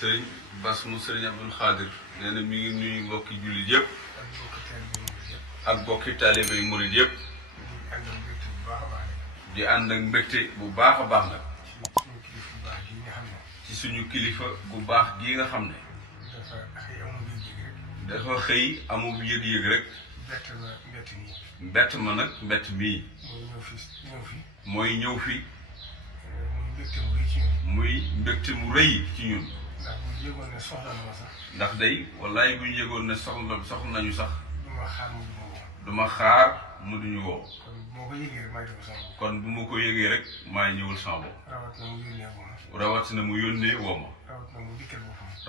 sëriñ Bass mu sëriñ Abdul Xaadir nee na mi ngi nuyu mbokki jullit yëpp ak mbokki taalibe yu murit yëpp di ànd ak mbégte bu baax a baax nag ci suñu kilifa gu baax gii nga xam ne dafa xëy amul yëg-yëg rek mbett ma nag mbett mii mooy ñëw fi muy mbégte mu rëy ci ñun ndax day wallaay bu ñu yëgoon ne soxla nañu sax duma xaar mu duñu woo kon bu ma ko yëgee rek maay ñëwul sama bopp rawatina mu yónnee woo ma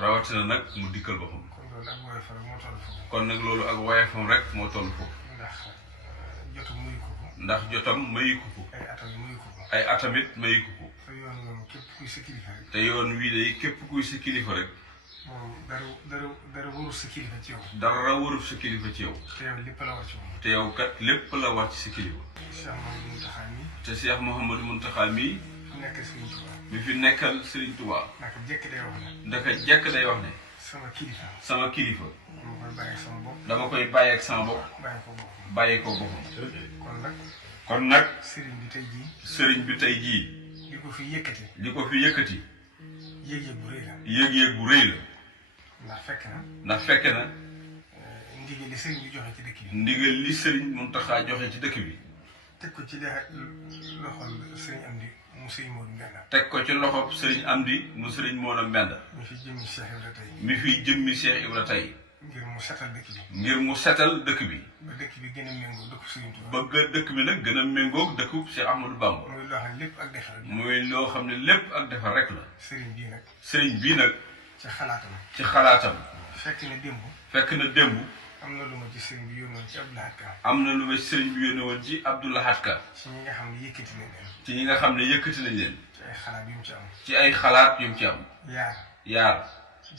rawatina nag mu dikkal boppam kon nag loolu ak woyefam rek moo toll foofu ndax jotam mayu ko ay atamit mayu ko te yoon wii de képp kuy sa kilifa rek dara warul sa kilifa ci yow. dara warul sa kilifa ci yow. te yow lépp la war ci moom. te yow kat lépp la war ci sa kilifa. te Cheikh Mouhamadou Mountakha mii. mi fi nekkal Serigne Touba. ndaka jekk day wax ne. sama kilifa. dama koy bàyyi ak sama bopp. bàyyi ko boppam. kon nag. Serigne bi tey jii. li ko fi yëkkati. yëg-yëg bu rëy la. ndax fekk na. ndigal li sëriñ bi joxe ci dëkk bi. ndigal li sëriñ Muntaxa joxe ci dëkk bi. teg ko ci loxol sëriñ Amdi mu sëriñ Moodu Mbenda. teg ko ci loxob sëriñ Amdi mu sëriñ Moodu Mbenda. mi fi jëmmi Cheikh Ibra tey. mi fi jëmmi Cheikh Ibra tey. ngir mu setal dëkk bi. ngir mu setal dëkk bi. ba dëkk bi gën a méngoo dëkku Sëriñ Tuubaa. ba dëkk bi nag gën a méngoo dëkku Cheikh Ahmadou Bamba. muy loo xam ne lépp ak defar rek la. sëriñ bii nag. ci xalaatam. fekk na démb. am na lu ma ci sëriñ bi yónnoon ci Abdou Lahad Ka. am na lu ma ci sëriñ bi yónnoon ci Abdou Lahad Ka. ci ñi nga xam ne yëkkati nañ leen. ci ñi nga xam ne yëkkati nañ leen. ci ay xalaat yu mu ci am. ci ay xalaat yu mu ci am. yaar.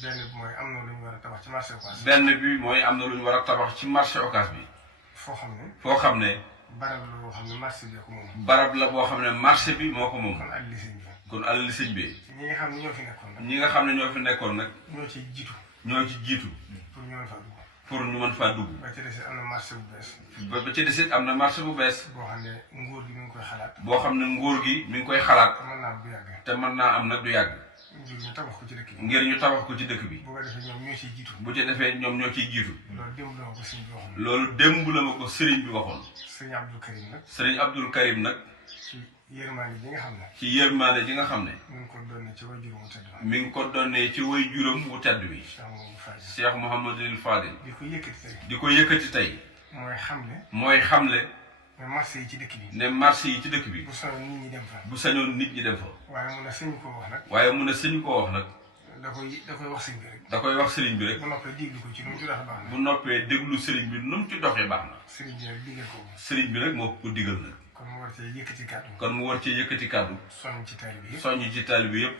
benn bi mooy am na lu ñu war a tabax ci marché Ocass. benn bi mooy am na lu ñu war a tabax ci marché Ocass bi. foo xam ne. barab la boo xam ne marché bi ko moom. barab la boo xam ne marché bi moo ko moom. kon alali sëñ bi. ñi nga xam ne ñoo fi nekkoon nag. ñi nga xam ne ñoo fi nekkoon nag. ñoo ci jiitu. pour ñu mën faa dugg. ba ci desit am na marché bu bees. ba ci desit am na marché bu bees. boo xam ne nguur gi mi ngi koy xalaat. boo xam ne nguur gi mi ngi koy xalaat. te mën naa am nag du yàgg. ngir ñu tabax ko ci dëkk bi. ngir ñu tabax ko ci dëkk bi. bu ko defee ñoom ñoo ciy jiitu. bu ci defee ñoom ñoo ciy jiitu. loolu démb la ma ko sëriñ bi waxoon. sëriñ Abdul Karim nag. sëriñ Abdul Karim nag. ci yërmaande ji nga xam ne. ci yërmaande ji nga xam ne. mi ngi ko donnee ci way juróom wu tedd bi. mi ngi ko donnee ci way juróom wu tedd bi. Cheikh Mouhamadul Fadil. di ko yëkkati tey. mooy xamle. ne marché yi ci dëkk bi. ne marché yi ci dëkk bi. bu sañoon nit ñi dem fa. bu sañoon nit ñi dem fa. waaye mun na sëñ koo wax nag. waaye mun na sëñ koo wax nag. da koy wax sëriñ bi rek. da koy wax sëriñ bi rek. bu noppee déglu ko ci nu mu ci doxee baax na. bu noppee déglu sëriñ bi nu mu ci doxee baax na. sëriñ bi nag digal ko. sëriñ bi nag moo ko digal nag. kon mu war cee yëkkati kàddu. kon mu war cee yëkkati kàddu. soññ ci taalibe yëpp. soññ ci taalibe yëpp.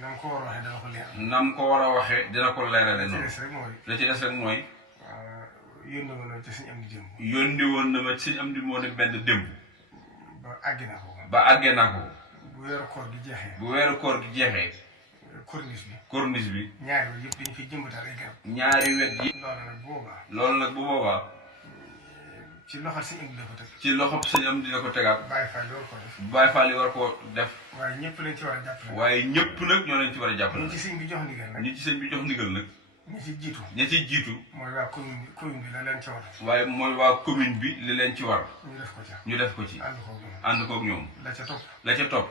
na mu ko war a waxee dana ko leeral. na mu ko war a waxee dina ko leerale noonu. la ci des rek mooy. yónni woon na ci sëñ Amdi démb. yónni woon na ma ci sëñ Amdi moo ne benn démb. ba àggee naa ko. bu weeru koor gi jeexee. corniche bi. ñaari wet yëpp dañu fi jëmbatal ay garab. ñaari wet yi. loolu nag bu boobaa. ci loxo sëñ Amdi la ko teg. ci loxo sëñ Amdi la ko tegaat. Baye Fall yi war koo def. waaye ñëpp lañ ci war a jàppale. waaye ñëpp nag ñoo leen ci war a jàppale. ñi ci sëñ bi jox ndigal nag. ña ci jiitu. mooy waa commune bi la leen ci war. waaye mooy waa commune bi li leen ci war. ñu def ko ci. ànd koog ñoom. la ca topp.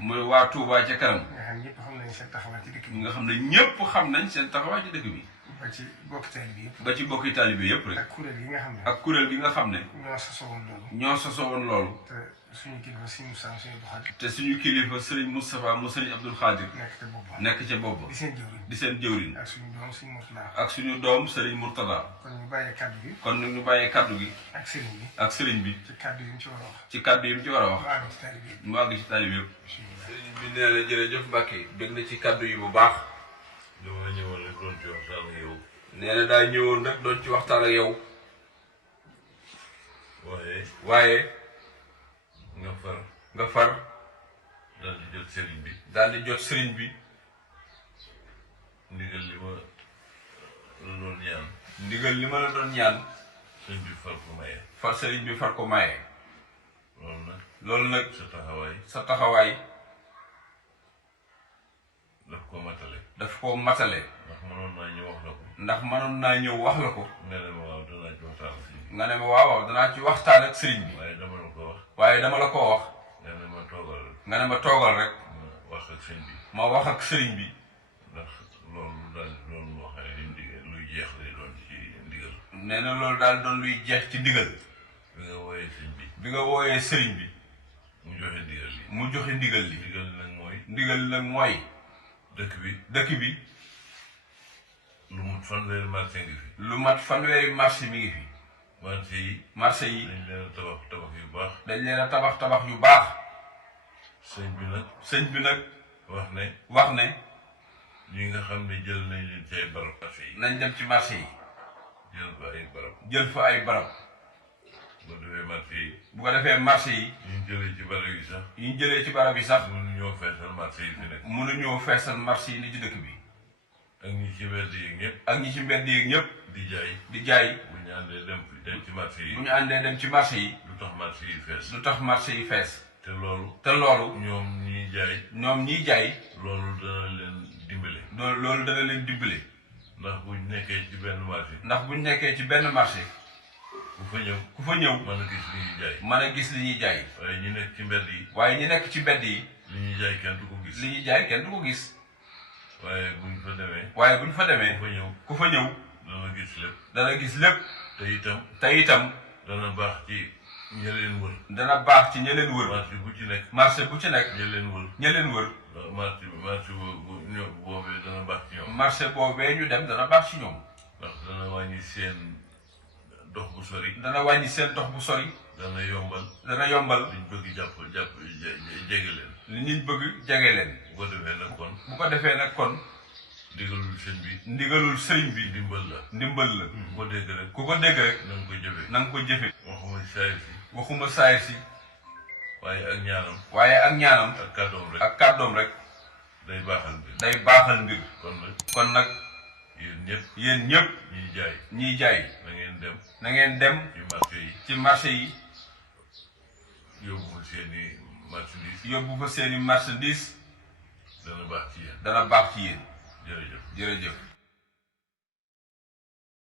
mooy waa Touba ci kanam. nga xam ne ñëpp xam nañ seen taxawaay ci dëkk bi. ba ci bokki taalibe bi yëpp rek. ak kuréel gi nga xam ne. ñoo sosoo woon loolu. te suñu kilifa Serigne Moustapha mu Serigne Abdul Xaadir. nekk ca bopp. di seen jëwriñ. ak suñu doom Serigne Mourtada. kon ñu bàyyee kaddu gi. ak Serigne bi. ci kaddu yi mu ci war a wax. mu àgg ci taalibe yëpp. Serigne bi nee na jërëjëf Mbacke bëgg na ci kaddu yi bu baax. dama ñëwoon rek doon ci waxtaan ak yow. nee na daa ñëwoon rek doon ci waxtaan ak yow. waaye. nga far. nga far daal di jot sëriñ bi. daal di jot sëriñ bi. ndigal li ma la doon ñaan. ndigal li ma la doon ñaan. sëriñ bi far ko maye. sëriñ bi far ko maye. loolu nag. sa taxawaay. daf ko matale. ndax mënoon naa ñëw wax la ko. nga ne ma waaw danaa ci waxtaan ak sëriñ bi. waaye dama la ko wax. nga ne ma toogal rek. ma wax ak sëriñ bi. ndax loolu daal doon loo xam ne luy jeex lay doon ci ndigal. nee na loolu daal doon luy jeex ci ndigal. bi nga wooyee sëriñ bi. mu joxe ndigal li. ndigal nag mooy. dëkk bi. lu mat fanweeri marché ngi fi. lu mat fanweeri marché mi ngi fi. marché yi. dañ leen a tabax tabax yu baax. dañ leen a tabax tabax yu baax. sëñ bi nag. wax ne. ñi nga xam ne jël nañ leen ci ay barab. nañ dem ci marché yi. jël fa ay barab. bu ko defee marché yi. ñu jëlee ci barab yi sax. ñu jëlee ci barab yi sax. mënuñoo feesal marché yi fi nekk. mënuñoo feesal marché yi ni ci dëkk bi. ak ñi ci mbedd yeeg ñëpp. ak ñi ci mbedd yeeg ñëpp. di jaay. bu ñu àndee dem ci marché yi. bu ñu àndee dem ci marché yi. lu tax marché yi fees. lu tax marché yi fees. te loolu. ñoom ñiy jaay. loolu dana leen dimbale. loolu dana leen dimbale. ndax buñ nekkee ci benn marché. ku fa ñëw. mën a gis li ñuy jaay. waaye ñi nekk ci mbedd yi. li ñuy jaay kenn du ko gis. waaye buñ fa demee. ku fa ñëw. dana gis lépp. te itam. dana baax ci ña leen wër. marché bu ci nekk. ña leen wër. marché boobee dana baax ci ñoom. marché boobee ñu dem dana baax ci ñoom. ndax dana wàññi seen dox bu sori. dana yombal. liñ bëgg jege leen. li ñuy bëgg jege leen. bu ko defee nag kon. ndigalul sëriñ bi. ndimbal la. ku ko dégg rek. na nga ko jëfe. waxuma saayir si. waaye ak ñaanam. ak kàddoom rek. day baaxal mbir. kon nag. yéen ñëpp. ñiy jaay. na ngeen dem. ci marché yi. yóbbu fa seeni marchandise. dana baax ci yéen. jërëjëf.